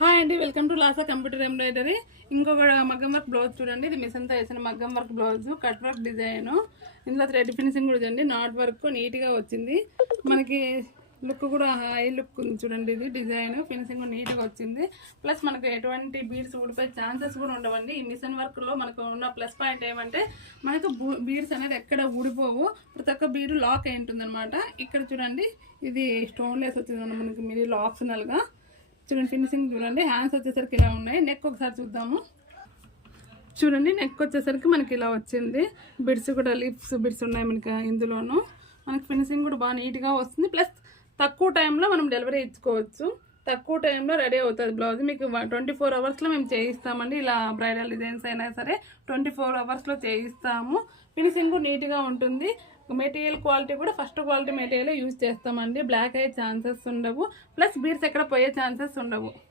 Hi అండి welcome to Lasa computer embroidery. ఇంకొక మగ్గం వర్క్ బ్లౌజ్ చూడండి ఇది మిషన్తో వేసిన మగ్గం work blouse cut work design. ఇందులో థ్రెడ్ ఫినిషింగ్ కూడా చూడండి నాట్ వర్క్ నీట్గా వచ్చింది. మనకి లుక్ కూడా హై లుక్ ఉంది చూడండి ఇది డిజైన్ ఫినిషింగ్ నీట్గా వచ్చింది. ప్లస్ మనకు ఎటువంటి బీడ్స్ ఊడిపోయే ఛాన్సెస్ కూడా ఉండవండి. ఈ మిషన్ వర్క్లో మనకు ఉన్న ప్లస్ పాయింట్ ఏమంటే మనకు బీడ్స్ అనేది ఎక్కడ ఊడిపోవు ప్రతి ఒక్క బీడ్ లాక్ అయి ఉంటుంది అనమాట ఇక్కడ చూడండి ఇది స్టోన్లెస్ వచ్చింది మనకి మీరు ఆప్షనల్గా చూడండి ఫినిషింగ్ చూడండి. హ్యాండ్స్ వచ్చేసరికి ఇలా ఉన్నాయి. నెక్ ఒకసారి చూద్దాము. చూడండి నెక్ వచ్చేసరికి మనకి ఇలా వచ్చింది. బిడ్స్ కూడా లిప్స్ బిడ్స్ ఉన్నాయి మనకి ఇందులోనూ. మనకి ఫినిషింగ్ కూడా బాగా నీట్గా వస్తుంది. ప్లస్ తక్కువ టైంలో మనం డెలివరీ ఇచ్చుకోవచ్చు. తక్కువ టైంలో రెడీ అవుతుంది బ్లౌజ్ మీకు ట్వంటీ ఫోర్ అవర్స్లో మేము చేయిస్తామండి. ఇలా బ్రైడల్ డిజైన్స్ అయినా సరే ట్వంటీ ఫోర్ అవర్స్లో చేయిస్తాము. ఫినిషింగ్ కూడా నీట్గా ఉంటుంది. మెటీరియల్ క్వాలిటీ కూడా ఫస్ట్ క్వాలిటీ మెటీరియల్ యూజ్ చేస్తామండి. బ్లాక్ అయ్యే ఛాన్సెస్ ఉండవు. ప్లస్ బీడ్స్ ఎక్కడ పోయే ఛాన్సెస్ ఉండవు.